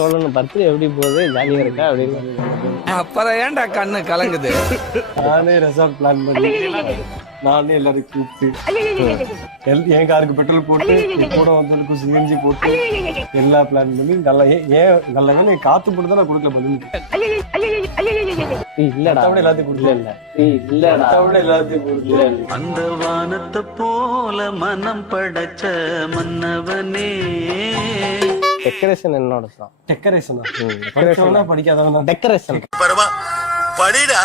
சொல்லணும் பர்த்டே எப்படி போகுது ஜாலியா இருக்கா அப்படின்னு. அப்புறம் ஏன்டா கண்ணு கலங்குது? நானே ரெசார்ட் பிளான் பண்ணி நானே எல்லாரும் கூப்பிட்டு என் காருக்கு பெட்ரோல் போட்டு கூட வந்தவனுக்கு சிஎன்ஜி போட்டு எல்லா பிளான் பண்ணி நல்லா நல்லா காத்து போட்டு தான் நான் கொடுக்கல பண்ணி இல்லடா எல்லாத்தையும் கொடுக்கல இல்ல இல்லடா எல்லாத்தையும் கொடுக்கல. அந்த வானத்தை போல மனம் படைச்ச மன்னவனே. டெக்கரேஷன் என்னோட தான். டெக்கரேஷனா படிக்காதவனா டெக்கரேஷன் படிடா.